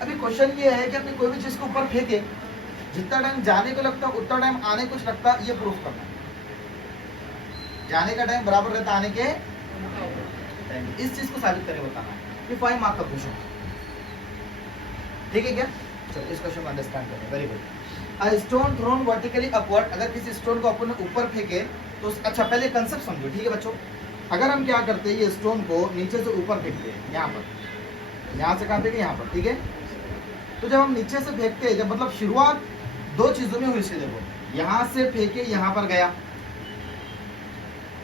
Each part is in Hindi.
अभी क्वेश्चन ये है कि अपनी कोई भी चीज को ऊपर फेंके, जितना टाइम जाने को लगता उतना टाइम आने कुछ लगता, ये प्रूफ करना है। जाने का टाइम बराबर रहता आने के टाइम, इस चीज को साबित करके बताना है। ये 5 मार्क का क्वेश्चन, ठीक है क्या? चलो इस क्वेश्चन को अंडरस्टैंड करें। Very good. A stone thrown vertically upward, अगर किसी स्टोन को अपन ने ऊपर फेंके तो अच्छा पहले कंसेप्ट समझो, ठीक है बच्चों। अगर हम क्या करते हैं, ये स्टोन को नीचे से ऊपर फेंकते हैं, यहाँ पर, यहाँ से कहाँ फेंके, यहाँ पर, ठीक है। तो जब हम नीचे से फेंकते हैं, जब मतलब शुरुआत 2 चीजों में हुई से, देखो यहाँ से फेंके यहाँ पर गया,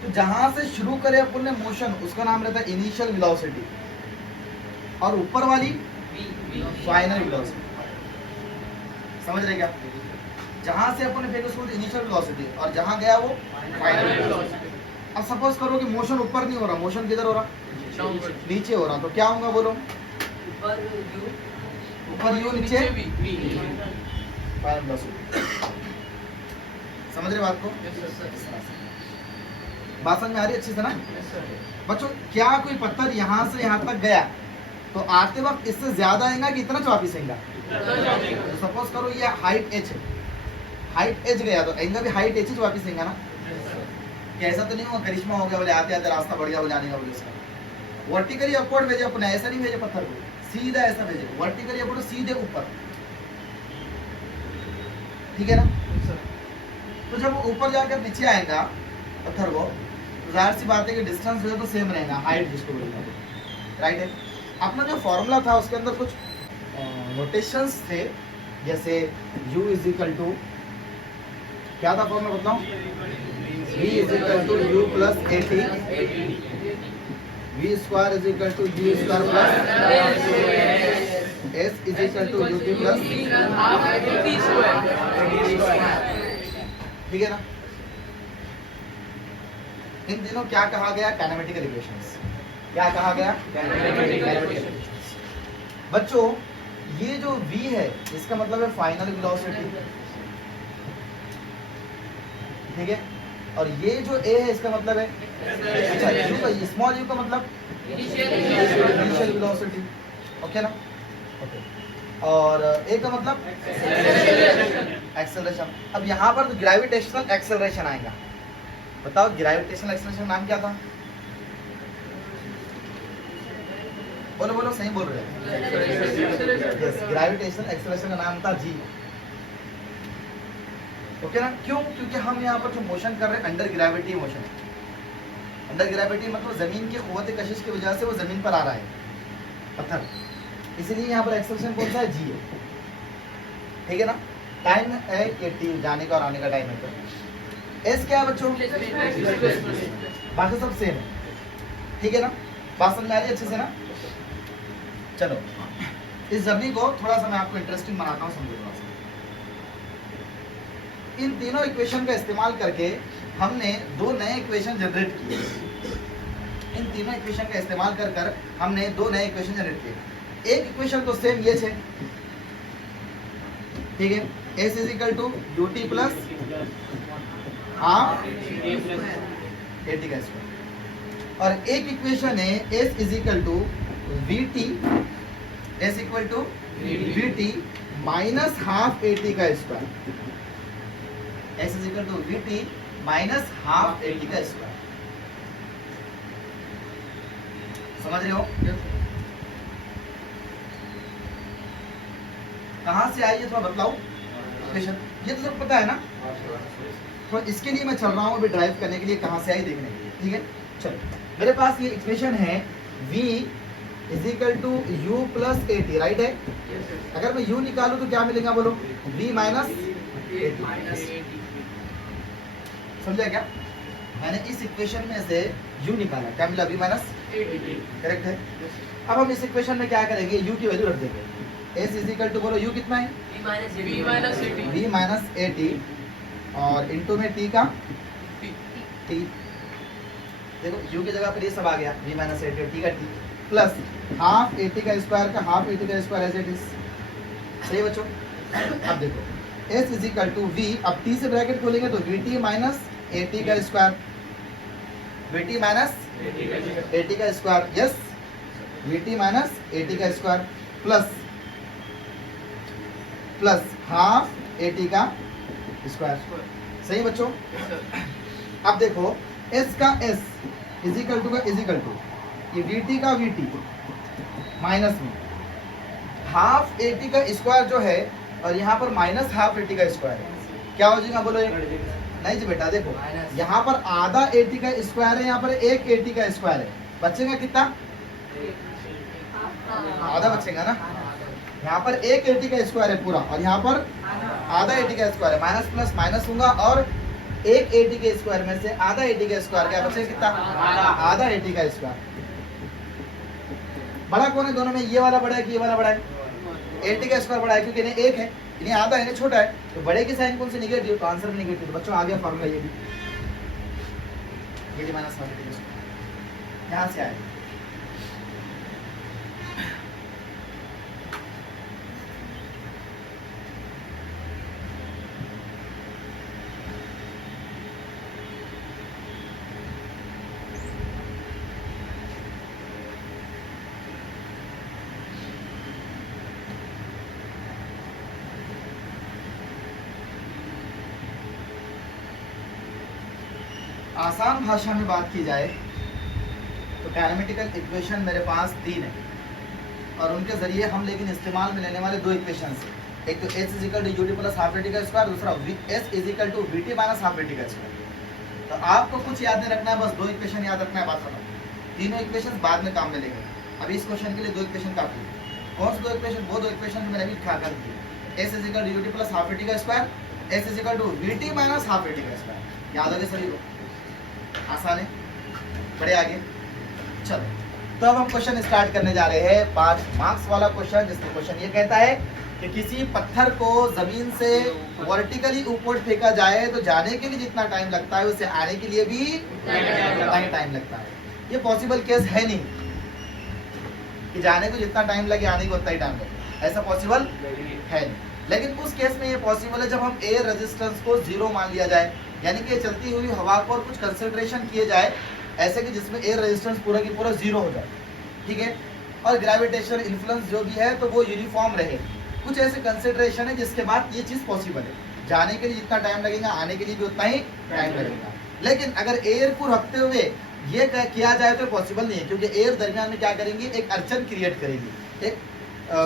तो जहां से शुरू करे अपन ने मोशन, उसका नाम रहता है इनिशियल वेलोसिटी, और ऊपर वाली फाइनल वेलोसिटी। समझ रहे क्या? जहां से अपन ने फेंका उसको इनिशियल वेलोसिटी, और जहां गया वो फाइनल वेलोसिटी। अब सपोज करो कि मोशन ऊपर नहीं हो रहा, मोशन किधर हो रहा, नीचे हो रहा, तो क्या होगा बोलो? ऊपर यू, नीचे फाइनल वेलोसिटी। समझ रहे बात को? बात समझ में आ रही अच्छे से ना बच्चों? क्या कोई पत्थर यहाँ से यहाँ तक गया तो आते वक्त इससे ज्यादा आएगा कि इतना वापिस आएगा? तो सपोज करो ये हाइट एच है, हाइट एच गया तो आएगा भी हाइट एच ही वापिस आएगा ना? क्या ऐसा तो नहीं हुआ करिश्मा हो गया बोले आते आते रास्ता बढ़ गया वो जाने का बोले उसका? वर्टिकली अपवर्ड भेजे अपने, ऐसा नहीं भेजे पत्थर को, सीधा ऐसा भेजे, वर्टिकली अपवर्ड सीधे ऊपर, ठीक है ना? तो जब वो ऊपर जाकर नीचे आएगा पत्थर को, तो जाहिर सी बात है कि डिस्टेंस जो है तो सेम रहेगा, हाइट जिसको बोलते हैं, राइट है। अपना जो फॉर्मूला था उसके अंदर कुछ नोटेशंस थे, जैसे u इज इक्वल टू, क्या था फॉर्मूला बताऊं? v is equal to u plus AT, v square is equal to u square plus s is equal to ut plus, ठीक है ना? इन दिनों क्या कहा गया? Kinematical equations. क्या कहा गया? Kinematical equations. बच्चों ये जो v है इसका मतलब है फाइनल वेलोसिटी, ठीक है, और ये जो a है इसका मतलब है, अच्छा u का, स्मॉल u का मतलब इनिशियल वेलोसिटी, ओके ना? ओके, और a का मतलब एक्सेलरेशन। अब यहाँ पर ग्रेविटेशनल एक्सेलरेशन आएगा। बताओ ग्रेविटेशनल एक्सेलरेशन नाम क्या था? बोलो बोलो, सही बोल रहे हैं। यस, ग्रेविटेशनल एक्सेलरेशन का नाम था g, ओके ना? क्यों? क्योंकि हम यहाँ पर जो मोशन कर रहे हैं under gravity motion, under gravity मतलब जमीन की कुव्वत कशिश की वजह से वो जमीन पर आ रहा है पत्थर, इसलिए यहाँ पर एक्सेलरेशन कौन सा है? g है, ठीक है ना? टाइम है कि टी जाने का और आने का टाइम है, तो एस क्या है बच्चों? बाकी सब सेम है, ठीक है ना? बात समझ में आ रही है अच्छे से ना? चलो इस जर्नी को थोड़ा सा मैं आपको इंटरेस्टिंग बनाता हूँ, समझो थोड़ा सा। इन तीनों इक्वेशन का इस्तेमाल करके हमने 2 नए इक्वेशन जनरेट किए। इन तीनों इक्वेशन का इस्तेमाल कर कर हमने 2 नए इक्वेशन जनरेट किए। एक इक्वेशन तो सेम ये है, ठीक है, s is equal to ut plus half a t का स्क्वायर, और एक इक्वेशन है s is equal to vt, s equal to vt minus half a t का square, s is equal to vt minus half a t का स्क्वायर। समझ रहे हो? कहां से आई है थोड़ा बतलाओ इक्वेशन, ये तो सब पता है ना? तो इसके लिए मैं चल रहा हूँ अभी ड्राइव करने के लिए, कहां से आई देखने के लिए, ठीक है? चलो मेरे पास ये इक्वेशन है v is equal to u plus AT, right है? अगर मैं u निकालूं तो क्या मिलेगा बोलो? v minus eighty. समझा क्या? मैंने इस इक्वेशन में से u निकाला, क्या मिला? v माइनस एटी, करेक्ट है? अब हम इस इक्वेशन में क्या करेंगे? u की वैल्यू रख देंगे। s इज इक्वल टू बोलो u कितना है? v माइनस एटी, और इंटू में t का t, देखो u की जगह पर ये सब आ गया, v माइनस एटी, t का t, प्लस हाफ एटी का स्क्वायर का हाफ एटी का स्क्वायर एज इट इज। सही बच्चों? अब देखो s is equal to v, अब t से ब्रैकेट खोलेंगे तो vt माइनस एटी का स्क्वायर, vt माइनस एटी का square, yes, vt minus a t का square, plus plus half a t का स्क्वायर। सही बच्चों? अब देखो s का s इज इक्वल टू का इज इक्वल टू ये vt का vt माइनस में हाफ ए टी का स्क्वायर जो है और यहाँ पर माइनस हाफ ए टी का स्क्वायर है, क्या हो जाएगा बोलो? नहीं जी बेटा, देखो यहाँ पर आधा ए टी का स्क्वायर है, यहाँ पर एक ए टी का स्क्वायर है, बचेगा कितना? आधा बचेगा ना। यहाँ पर एक ए टी का स्क्वायर है पूरा और यहाँ पर आधा ए टी का स्क्वायर है, माइनस प्लस माइनस होगा और एक ए टी के स्क्वायर में से आधा ए टी का स्क्वायर क्या बचेगा? कितना? आधा ए टी का स्क्वायर। बड़ा कौन है दोनों में? ये वाला बड़ा है कि ये वाला बड़ा है? ए टी का स्क्वायर बड़ा है क्योंकि इन्हें एक है, इन्हें आधा है, इन्हें छोटा है, तो बड़े की साइन कौन सी? निगेटिव, तो आंसर निगेटिव। बच्चों आ गया फॉर्मूला ये भी माइनस यहाँ से आए। आसान भाषा में बात की जाए तो कैनोमेटिकल इक्वेशन मेरे पास 3 है और उनके जरिए हम लेकिन इस्तेमाल में लेने वाले 2 इक्वेशन है। एक तो h is equal to UT plus half T का स्क्वायर, दूसरा s is equal to VT minus half T का स्क्वायर। तो आपको कुछ याद नहीं रखना है, बस 2 इक्वेशन याद रखना है। बात सुनो, तीनों इक्वेशन बाद में काम में लेंगे, अभी इस क्वेश्चन के लिए 2 इक्वेशन काफी है। कौन से 2 इक्वेशन? वो 2 इक्वेशन मैंने भी खा कर दी। s is equal to UT plus half T का square, s is equal to VT minus half T का स्क्वायर। याद हो गया सभी को? आसान है, बड़े आगे। चलो तो अब हम क्वेश्चन स्टार्ट करने जा रहे हैं 5 मार्क्स वाला क्वेश्चन, जिसमें क्वेश्चन ये कहता है कि किसी पत्थर को जमीन से वर्टिकली ऊपर फेंका जाए तो जाने के लिए जितना टाइम लगता है उसे आने के लिए भी उतना ही टाइम लगता है। ये पॉसिबल केस है नहीं कि जाने को जितना टाइम लगे आने को उतना ही टाइम लगे, ऐसा पॉसिबल है नहीं। लेकिन उस केस में ये पॉसिबल है जब हम एयर रेजिस्टेंस को 0 मान लिया जाए, यानी कि चलती हुई हवा को और कुछ कंसंट्रेशन किए जाए ऐसे कि जिसमें एयर रेजिस्टेंस पूरा की पूरा 0 हो जाए, ठीक है, और ग्रेविटेशन इन्फ्लुएंस जो भी है तो वो यूनिफॉर्म रहे। कुछ ऐसे कंसिडरेशन है जिसके बाद ये चीज पॉसिबल है, जाने के लिए जितना टाइम लगेगा आने के लिए भी उतना ही टाइम लगेगा। लेकिन अगर एयर को रखते हुए ये किया जाए तो पॉसिबल नहीं है, क्योंकि एयर दरमियान में क्या करेंगे? एक अड़चन क्रिएट करेगी, एक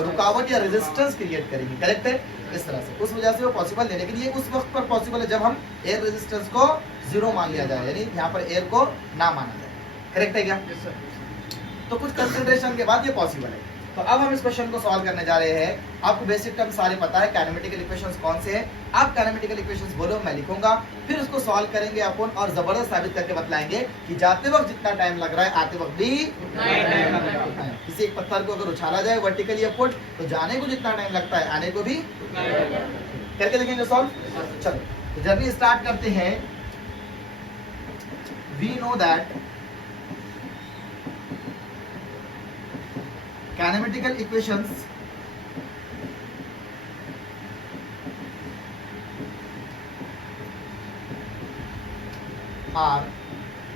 रुकावट या रेजिस्टेंस क्रिएट करेंगे, करेक्ट है? इस तरह से उस वजह से वो पॉसिबल नहीं। लेकिन ये उस वक्त पर पॉसिबल है जब हम एयर रेजिस्टेंस को 0 मान लिया जाए, यानी यहाँ पर एयर को ना माना जाए, करेक्ट है क्या? तो कुछ कंसिडरेशन के बाद ये पॉसिबल है। तो अब हम इस क्वेश्चन को सॉल्व करने जा रहे हैं। आपको बेसिक टर्म सारे पता है, काइनेमेटिकल इक्वेशंस कौन से हैं। आप काइनेमेटिकल इक्वेशंस बोलो, मैं लिखूंगा, फिर उसको सॉल्व करेंगे अपन और जबरदस्त साबित करके बतलाएंगे कि जाते वक्त जितना टाइम लग रहा है आते वक्त भी किसी एक पत्थर को अगर उछाला जाए वर्टिकली अपवर्ड तो जाने को जितना टाइम लगता है आने को भी करके देखेंगे सॉल्व। चलो तो जर्नी स्टार्ट करते हैं। We know that kinematical equations are,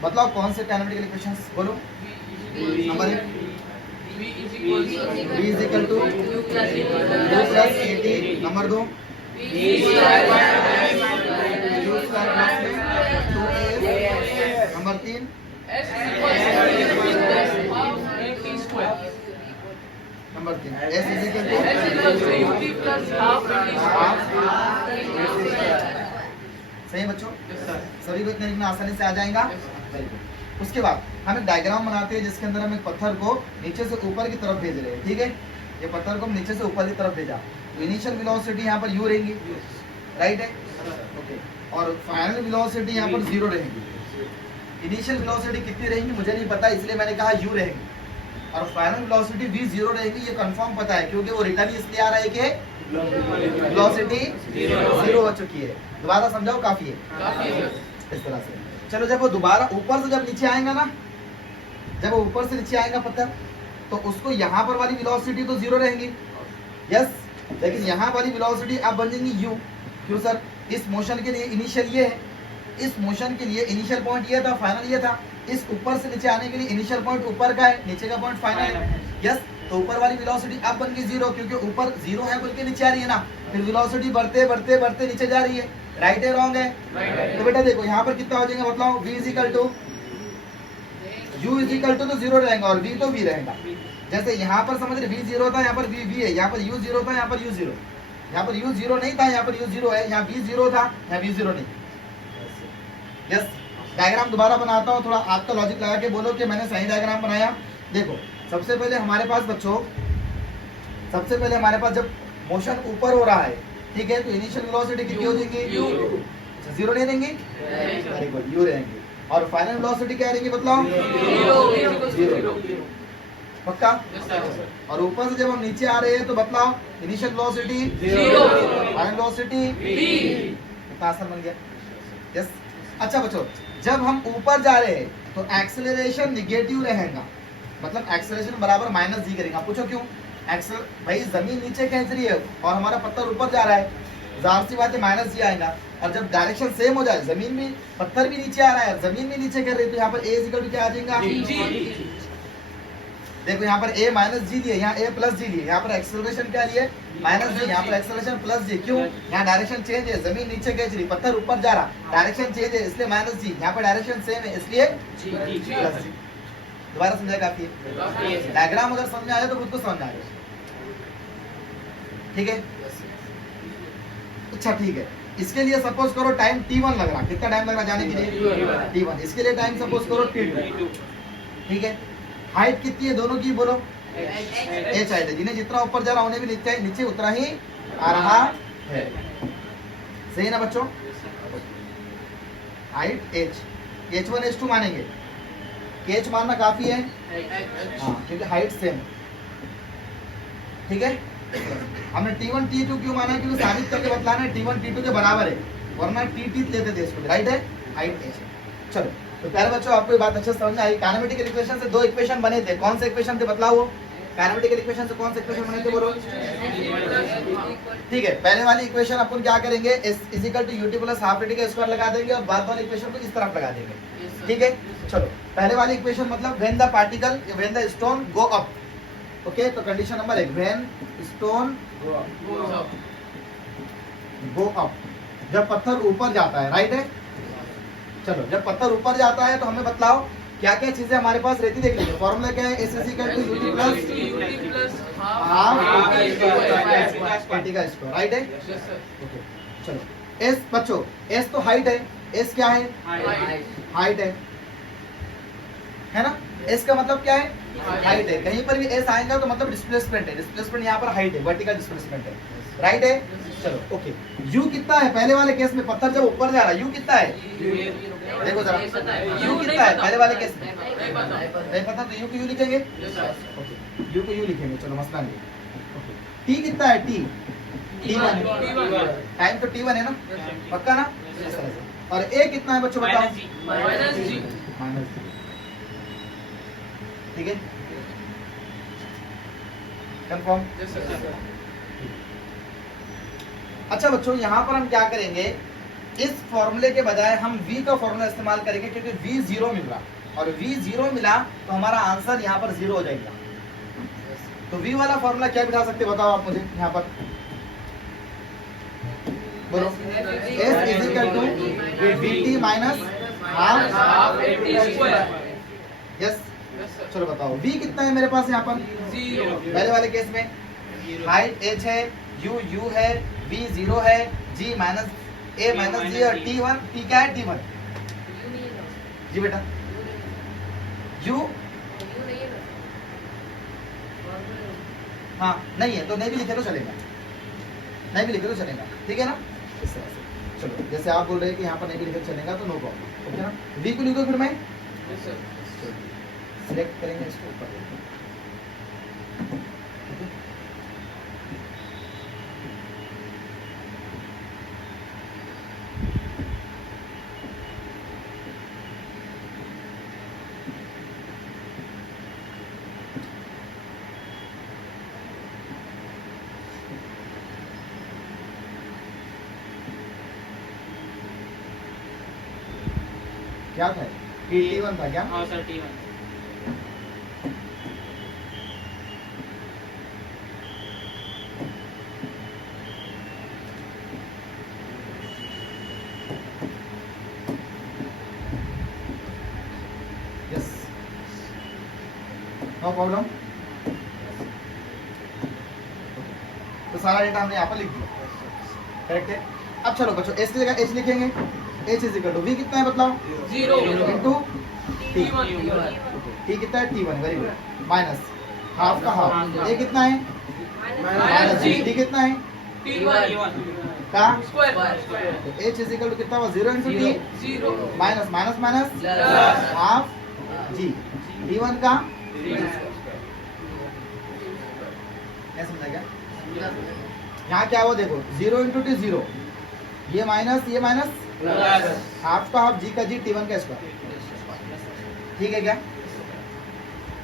बताओ कौन से काइनेमेटिकल इक्वेशंस बोलो। Number 1 v is equal to u plus at। Number 2 number 3 number 3 s is equal to सही बच्चों, सभी को इतने लिखना आसानी से आ जाएगा। उसके बाद हम एक डायग्राम बनाते हैं जिसके अंदर हम एक पत्थर को नीचे से ऊपर की तरफ भेज रहे हैं, ठीक है। ये पत्थर को हम नीचे से ऊपर की तरफ भेजा, इनिशियल वेलोसिटी यहाँ पर u रहेंगी, राइट है, ओके, और फाइनल वेलोसिटी यहाँ पर 0 रहेंगी। इनिशियल वेलोसिटी कितनी रहेंगी मुझे नहीं पता, इसलिए मैंने कहा u रहेंगी, और फाइनल वेलोसिटी v 0 रहेगी। ये कंफर्म पता है क्योंकि वो रिटर्न इसलिए आ रहा है कि वेलोसिटी 0 हो चुकी है। दोबारा समझाओ, काफी है इस तरह से। चलो जब वो दोबारा ऊपर से जब नीचे आएगा ना, जब वो ऊपर से नीचे आएगा पत्थर, तो उसको यहाँ पर वाली वेलोसिटी तो 0 रहेंगी, यस, लेकिन यहाँ वाली वेलोसिटी अब बन जाएंगी u। क्यों सर? इस मोशन के लिए इनिशियल ये है, इस मोशन के लिए इनिशियल पॉइंट ये था, फाइनल ये था। इस ऊपर से नीचे आने के लिए इनिशियल पॉइंट ऊपर का है, नीचे का पॉइंट फाइनल है, यस। तो ऊपर वाली वेलोसिटी अब बन गई 0, क्योंकि ऊपर 0 है बोल के नीचे आ रही है ना, फिर वेलोसिटी बढ़ते बढ़ते बढ़ते नीचे जा रही है। राइट है रॉन्ग है? तो बेटा देखो यहाँ पर कितना हो जाएगा बताओ, v is equal to u is equal to तो 0 रहेगा और v तो v रहेगा। जैसे यहाँ पर समझ रहे v 0 था, यहाँ पर v है, यहाँ पर u 0 था, यहाँ पर u 0, यहाँ पर u 0 नहीं था, यहाँ पर u 0 है, यहाँ v 0 था, यहाँ v 0 नहीं। यस, डायग्राम दोबारा बनाता हूँ, थोड़ा आपका लॉजिक लगा के बोलो कि मैंने सही डायग्राम बनाया। देखो सबसे पहले हमारे पास बच्चों, सबसे पहले हमारे पास जब मोशन ऊपर हो रहा है, ठीक है, तो इनिशियल वेलोसिटी कितनी हो जाएगी? 0 नहीं रहेंगी, वेरी गुड, u रहेंगे। और फाइनल वेलोसिटी क्या रहेंगी बताओ? 0। पक्का? और ऊपर से जब हम नीचे आ रहे हैं तो बतलाओ, initial velocity 0, final velocity v। कितना आसान बन गया? यस। अच्छा बच्चों, जब हम ऊपर जा रहे हैं तो एक्सेलरेशन निगेटिव रहेगा, मतलब एक्सेलरेशन बराबर माइनस जी करेगा। पूछो क्यों? एक्सेल भाई जमीन नीचे खींच रही है और हमारा पत्थर ऊपर जा रहा है, जाहिर सी बात है माइनस जी आएगा। और जब डायरेक्शन सेम हो जाए, जमीन भी, पत्थर भी नीचे आ रहा है, जमीन भी नीचे कर रही है, तो यहाँ पर ए इक्वल टू क्या आ जाएगा? देखो यहाँ पर a माइनस जी लिए, यहाँ a प्लस जी लिए, यहाँ पर एक्सेलरेशन क्या लिए? माइनस जी, यहाँ पर एक्सेलरेशन प्लस जी। क्यों? यहाँ डायरेक्शन चेंज है, जमीन नीचे खींच रही, पत्थर ऊपर जा रहा, डायरेक्शन चेंज है इसलिए माइनस जी, यहाँ पर डायरेक्शन सेम है इसलिए प्लस जी। दोबारा समझा काफी है? डायग्राम अगर समझ में आया तो खुद को समझ आएगा, ठीक है? अच्छा ठीक है, इसके लिए सपोज करो टाइम t1 लग रहा, कितना टाइम लग रहा जाने के लिए? t1। इसके लिए टाइम सपोज करो t2, ठीक है। हाइट कितनी है दोनों की बोलो? h हाइट है, जिन्हें जितना ऊपर जा रहा उन्हें भी नीचे उतना ही आ रहा है, सही है ना बच्चों? हाइट h, h1 h2 मानेंगे, h मानना काफी है, हाँ, क्योंकि हाइट सेम, ठीक है। हमने t1 t2 क्यों माना? क्योंकि साबित करके बतलाना है t1 t2 के बराबर है, वरना t लेते थे इसको, राइट है? Height h। चलो तो प्यारे बच्चों, आपको ये बात अच्छे से समझ में आई। काइनेमेटिकल इक्वेशन से 2 इक्वेशन बने थे, कौन से इक्वेशन थे बतलाओ? काइनेमेटिकल इक्वेशन से कौन से इक्वेशन बने थे बोलो? ठीक है, पहले वाली इक्वेशन अपन क्या करेंगे, s is equal to ut plus half dt का स्क्वायर लगा देंगे और बाद वाली इक्वेशन को इस तरफ लगा देंगे, ठीक है। चलो पहले वाली इक्वेशन मतलब when the particle, when the stone go up, okay. तो condition number 1, when stone go up, जब पत्थर ऊपर जाता है, राइट है। चलो जब पत्थर ऊपर जाता है तो हमें बतलाओ क्या क्या चीजें हमारे पास रहती, देख लीजिए। फॉर्मूला क्या है? s equal to ut plus half dt का स्क्वायर, राइट है? ओके चलो s बच्चों, s तो हाइट है, s क्या है? हाइट है ना? s का मतलब क्या है? हाइट है। कहीं पर भी s आएगा तो मतलब डिस्प्लेसमेंट है, डिस्प्लेसमेंट यहाँ पर हाइट है, वर्टिकल डिस्प्लेसमेंट है, राइट है? चलो ओके, u कितना है? पहले वाले केस में पत्थर जब ऊपर जा रहा है u कितना है? देखो जरा u कितना है पहले वाले केस में? नहीं पता, तो u को u लिखेंगे, ओके, u को u लिखेंगे, चलो मसला नहीं। ओके, t कितना है? t1, टाइम तो t1 है ना, पक्का ना? और a कितना है बच्चों बताओ? माइनस जी, ठीक है, कंफर्म? अच्छा बच्चों, यहाँ पर हम क्या करेंगे, इस फॉर्मूले के बजाय हम v का फॉर्मूला इस्तेमाल करेंगे, क्योंकि v 0 मिल रहा, और v 0 मिला तो हमारा आंसर यहाँ पर 0 हो जाएगा। तो v वाला फॉर्मूला क्या बिठा सकते बताओ आप मुझे यहाँ पर, बोलो। s is equal to vt minus half yes. चलो बताओ v कितना है मेरे पास यहाँ पर? 0। पहले वाले केस में हाइट h है, u है, v 0 है, g माइनस a माइनस जी, और t1, t क्या है? t1 जी बेटा, u हाँ नहीं है तो नहीं भी लिखे तो चलेगा, नहीं भी लिखे तो चलेगा, ठीक है ना? इस तरह से। चलो जैसे आप बोल रहे हैं कि यहाँ पर नहीं भी लिखे तो चलेगा, तो नो प्रॉब्लम, ओके ना? v को लिखो फिर मैं सिलेक्ट करेंगे इसको ऊपर, क्या था? t1 था क्या? हाँ सर, t1। No problem. तो सारा डेटा हमने यहाँ पर लिख दिया, करेक्ट है। अब चलो बच्चों एस की जगह एच लिखेंगे, H is equal to V कितना है बताओ 0 इंटू टी, T1 टी कितना है T1, very good, minus half का हाफ, ए कितना है माइनस जी, टी कितना है T1 का, स्क्वायर तो एच इज इक्वल टू कितना हुआ 0 into t 0 minus minus minus plus half जी, T1 का क्या समझा क्या? यहाँ क्या हुआ देखो 0 इंटू टी 0, ये माइनस प्लस हाफ का हाफ, जी का जी, T1 का स्क्वायर, ठीक है क्या?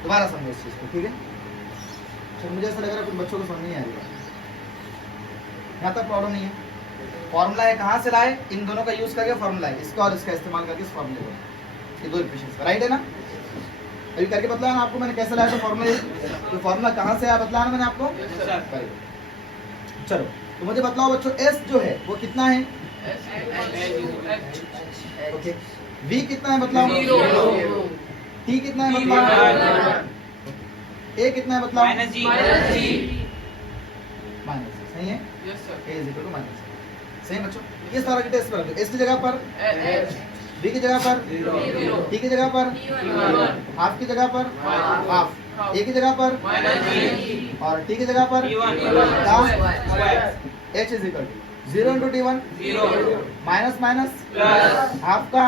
दोबारा समझो इस चीज को, ठीक है। तो मुझे ऐसा लग रहा है कुछ बच्चों को समझ नहीं आ रही है, यहाँ तक प्रॉब्लम नहीं है। फॉर्मूला है कहाँ से लाए, इन दोनों का यूज करके फॉर्मूला है, इसका और इसका इस्तेमाल करके इस फॉर्मूले को, ये दो इक्वेशंस का, राइट है ना? अभी करके बतलाया ना आपको मैंने कैसे लाया था फॉर्मूला, तो फॉर्मूला कहाँ से आया बतलाया ना मैंने आपको। चलो तो मुझे बतलाओ बच्चों एस जो है वो कितना है, ओके, वी कितना है बतलाओ, टी कितना है बतलाओ, ए कितना है बतलाओ माइनस जी माइनस, सही है, yes sir A is equal to minus, सही है बच्चों। ये सारा डेटा इस पर रख दो, एस की जगह पर, बी की जगह पर, टी की जगह पर, हाफ की जगह पर हाफ, ए की जगह पर और टी की जगह पर H is equal to 0 into T 1 minus minus half का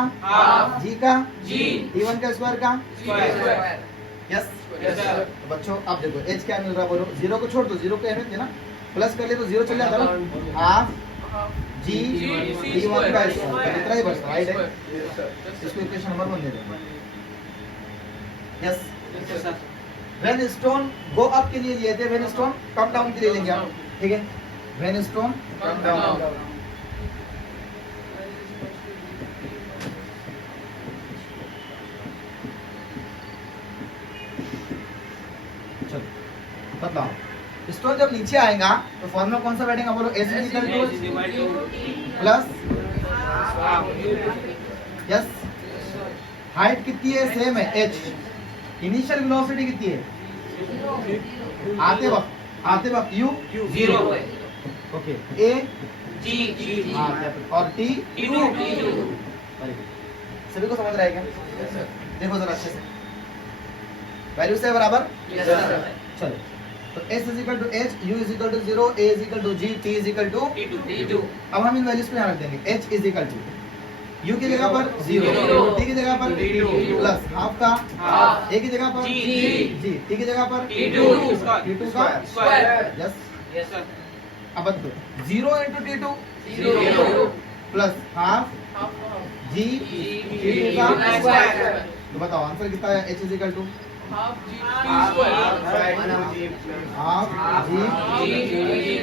जी का T1 का स्क्वायर का, यस। तो बच्चों अब देखो एच क्या मिल रहा है बोलो, 0 को छोड़ दो, 0 की अहमियत है ना, प्लस कर ले तो 0 चल जाता ना, हाफ जी T1 का स्क्वायर, इतना ही बचता, राइट है। इसको इक्वेशन नंबर 1 दे देंगे, yes. When stone go up के लिए लिए थे, व्हेन स्टोन कम डाउन के लिए लेंगे आप, ठीक है, व्हेन स्टोन कम डाउन। चलो बतलाओ, स्टोन जब नीचे आएगा तो फॉर्मूला कौन सा बैठेगा बोलो, S is equal two plus, yes, height कितनी है सेम है एच, इनिशियल वेलोसिटी कितनी है आते वक्त यू 0 ओके, ए जी और टी, T2 सभी को समझ रहा है क्या? देखो जरा अच्छे से, वैल्यू से बराबर, चलो तो s is equal to h, u is equal to 0, a is equal to g, t is equal to T2 अब हम इन वैल्यूज को यहाँ रख देंगे, h is equal to u की जगह पर 0, t की जगह पर प्लस हाफ का a की जगह पर g, t की जगह पर T2 का स्क्वायर, यस। अब बदलो 0 into T2 plus half g T2 का स्क्वायर, तो बताओ आंसर कितना है, h is equal to half g square half g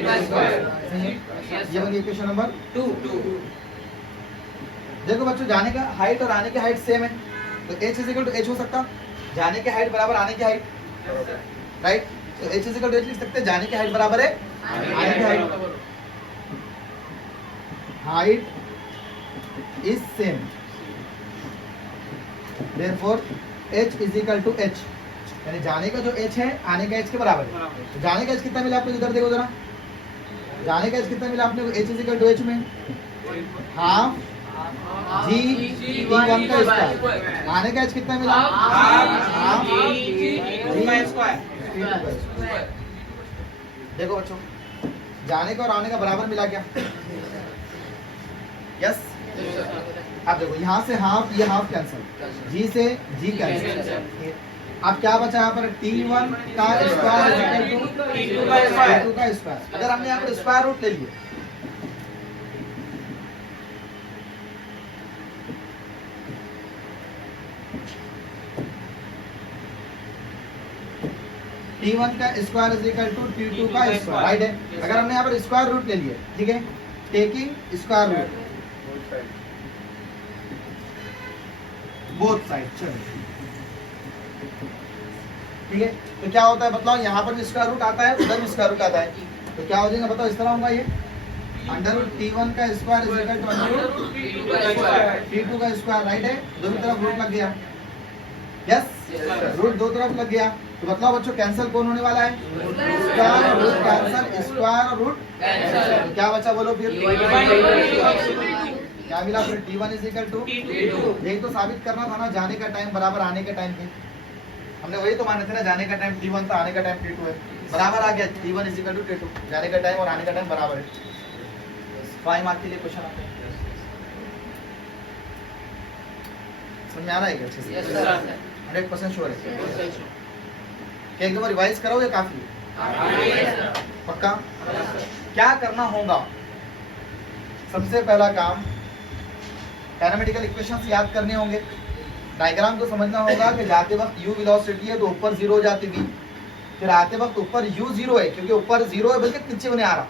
का स्क्वायर, ये बनी इक्वेशन नंबर 2 देखो बच्चों जाने का हाइट और आने की हाइट सेम है, तो h is equal to h हो सकता, जाने की हाइट बराबर आने की हाइट, राइट, तो h is equal to h लिख सकते हैं, जाने की हाइट बराबर है आने की height is same, therefore h is equal to h, यानी जाने का जो h है आने का h के बराबर है। तो जाने का h कितना मिला आपको, इधर देखो जरा, जाने का h कितना मिला आपने, h is equal to h में हाफ जी T1 का स्क्वायर, आने का h कितना मिला हाफ जी स्क्वायर, देखो बच्चों जाने का और आने का बराबर मिला क्या, यस। अब देखो यहाँ से हाफ, ये हाफ कैंसिल, जी से जी कैंसिल, अब क्या बचा यहाँ पर T1 का स्क्वायर इक्वल टू T2 का स्क्वायर, अगर हमने यहाँ पर स्क्वायर रूट ले लिया T1 का square is equal to T2 का स्क्वायर, राइट है। अगर हमने यहाँ पर स्क्वायर रूट ले लिया, ठीक है, taking square root both side, चलो ठीक है, तो क्या होता है बताओ, यहाँ पर भी स्क्वायर रूट आता है, उधर भी स्क्वायर रूट आता है, तो क्या हो जाएगा बताओ, इस तरह होगा ये अंडर रूट T1 का square is equal to under root T2 का स्क्वायर, राइट है, दोनों तरफ रूट लग गया, यस, रूट दो तरफ लग गया, तो बताओ बच्चों कैंसिल कौन होने वाला है? स्क्वायर और रूट कैंसिल, स्क्वायर और रूट कैंसिल। क्या बचा बोलो फिर? D1 क्या मिला फिर? D1 इज इक्वल टू यही तो साबित करना था ना, जाने का टाइम बराबर आने के टाइम पे। हमने वही तो माने थे ना, जाने का टाइम T1 था, आने का टाइम T2 है, बराबर आ गया। T1 is equal to T2, जाने का टाइम और आने का टाइम बराबर है। 5 मार्क के लिए क्वेश्चन आते हैं। समझ में आ रहा है क्या अच्छे से? Yes, sir. 100% श्योर है कि एक दो बार रिवाइज करोगे काफी है? पक्का? क्या करना होगा? सबसे पहला काम पैरामेडिकल इक्वेशंस याद करने होंगे, डायग्राम को समझना होगा कि जाते वक्त u वेलोसिटी है तो ऊपर 0 हो जाती थी, फिर आते वक्त ऊपर u 0 है क्योंकि ऊपर 0 है बल्कि नीचे नहीं आ रहा।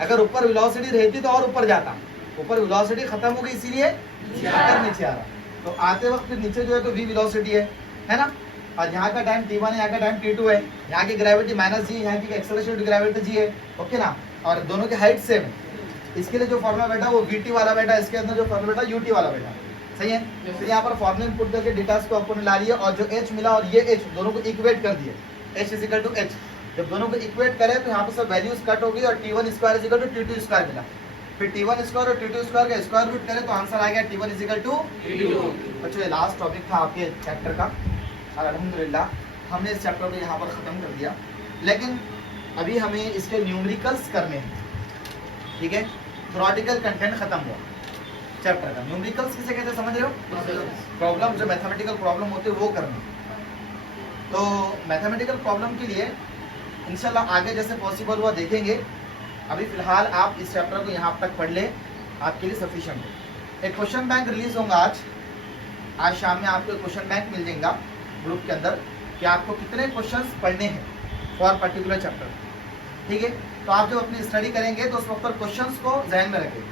अगर ऊपर वेलोसिटी रहती तो और ऊपर जाता, ऊपर वेलोसिटी खत्म हो गई इसीलिए ऊपर नीचे आ रहा। तो आते वक्त फिर नीचे जो है तो v वेलोसिटी है ना, और यहाँ का टाइम T1 है, यहाँ का टाइम T2 है, यहाँ की ग्रेविटी माइनस g, यहाँ की एक्सेलरेशन ग्रेविटी g है, ओके ना, और दोनों की हाइट सेम है। इसके लिए जो फॉर्मूला बैठा वो vt वाला बैठा, इसके अंदर जो फॉर्मूला बैठा ut वाला बैठा, सही है। तो यहाँ पर फॉर्मूला पुट करके डेटा को अपन ला लिया और जो h मिला और ये h दोनों को इक्वेट कर दिए, h is equal to h। जब दोनों को इक्वेट करें तो यहाँ पर सब वैल्यूज कट हो गई और T1 square is equal to T2 square मिला। फिर T1 स्क्वायर और T2 स्क्वायर का स्क्वायर रूट करें तो आंसर आ गया T1 is equal to D2 बच्चों ये लास्ट टॉपिक था आपके चैप्टर का और अल्हम्दुलिल्लाह हमने इस चैप्टर को यहाँ पर ख़त्म कर दिया। लेकिन अभी हमें इसके न्यूमेरिकल्स करने हैं, ठीक है। थ्योरेटिकल कंटेंट खत्म हुआ चैप्टर का, न्यूमेरिकल्स किसे कहते हैं समझ रहे हो? प्रॉब्लम जो मैथमेटिकल प्रॉब्लम होते हैं वो करना। तो मैथमेटिकल प्रॉब्लम के लिए इंशाल्लाह आगे जैसे पॉसिबल हुआ देखेंगे। अभी फिलहाल आप इस चैप्टर को यहाँ तक पढ़ लें, आपके लिए सफिशिएंट है। एक क्वेश्चन बैंक रिलीज होगा आज शाम में, आपको क्वेश्चन बैंक मिल जाएगा ग्रुप के अंदर कि आपको कितने क्वेश्चंस पढ़ने हैं फॉर पर्टिकुलर चैप्टर, ठीक है। तो आप जब अपनी स्टडी करेंगे तो उस वक्त पर क्वेश्चंस को ध्यान में रखें।